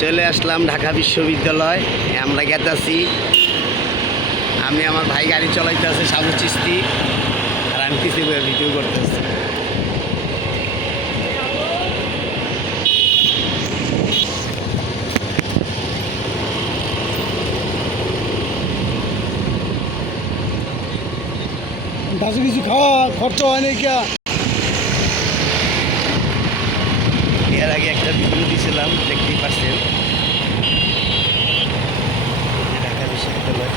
চলে আসলাম ঢাকা বিশ্ববিদ্যালয়। আমরা গেতাছি, আমি আমার ভাই গাড়ি চালাইতেছে সাবু চিস্তি, আর আমি কিছু ভিডিও করতেছি। কিছু খাওয়া খরচা হয়নি কে? এর আগে একটা ভিডিও দিয়েছিলাম, দেখতেই পাচ্ছেন, ঢাকা বিশ্ববিদ্যালয়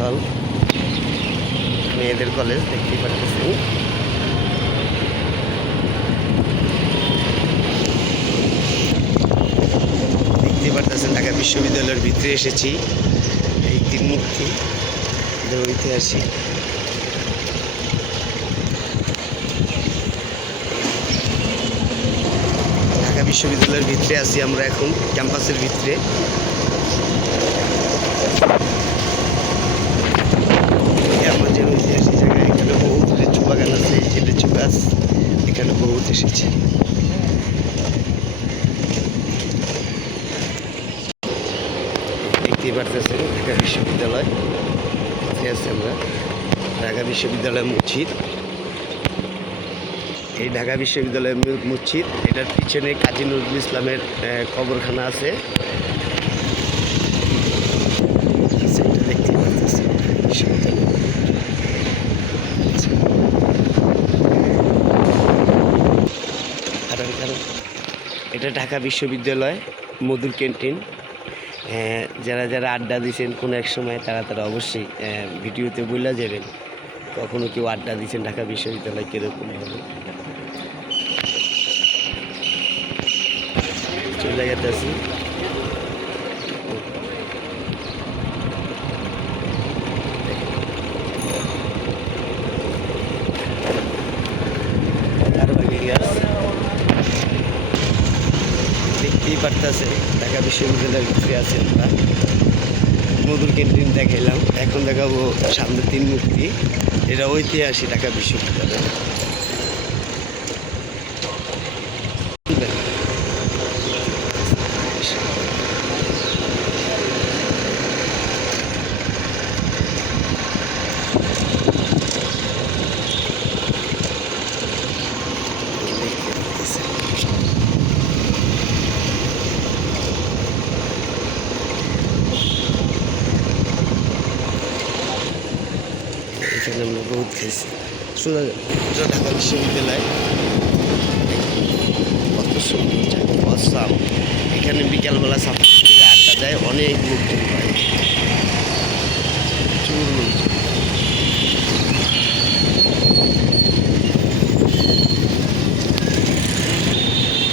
হল, মেয়েদের কলেজ, দেখতেই পাচ্ছেন। দেখতেই পাচ্ছেন ঢাকা বিশ্ববিদ্যালয়ের ভিতরে এসেছি। এই তিন মূর্তি ঐতিহাসিক। ঢাকা বিশ্ববিদ্যালয়ের ভিতরে আছি আমরা এখন, ক্যাম্পাসের ভিতরে। আমাদের ঐতিহাসিক জায়গায়, এখানে বহুত লিচু বাগান আছে, এই লিচু গাছ এখানে বহুত এসেছে। দেখতেই পারতেছেন ঢাকা বিশ্ববিদ্যালয় আছে। আমরা ঢাকা বিশ্ববিদ্যালয় মসজিদ, এই ঢাকা বিশ্ববিদ্যালয়ের মসজিদ, এটার পিছনে কাজী নজরুল ইসলামের কবরখানা আছে। দেখতেই পারতেছেন এটা ঢাকা বিশ্ববিদ্যালয় মধুর ক্যান্টিন। যারা যারা আড্ডা দিয়েছেন কোনো এক সময়, তারা অবশ্যই ভিডিওতে বলে যাবেন কখনো কেউ আড্ডা দিয়েছেন ঢাকা বিশ্ববিদ্যালয় কীরকম হবে। চলে গেতেছি। দেখতেই পারতেছে ঢাকা বিশ্ববিদ্যালয়ের ভিতরে আছে। আমরা মধুর ক্যান্টিন দেখাইলাম, এখন দেখাবো সামনে তিন মূর্তি। এটা ঐতিহাসিক ঢাকা বিশ্ববিদ্যালয়। এখানে আমরা বহুত খাইছি। ঢাকা বিশ্ববিদ্যালয় কত সুন্দর জায়গা, অসাম। এখানে বিকালবেলা ছাত্রছাত্রীরা আড্ডা দেয়, অনেক লোকজন হয়।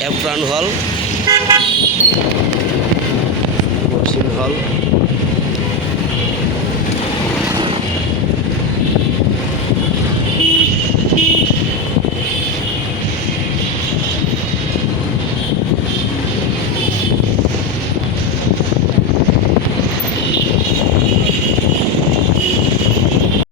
এপ্রাণ হল।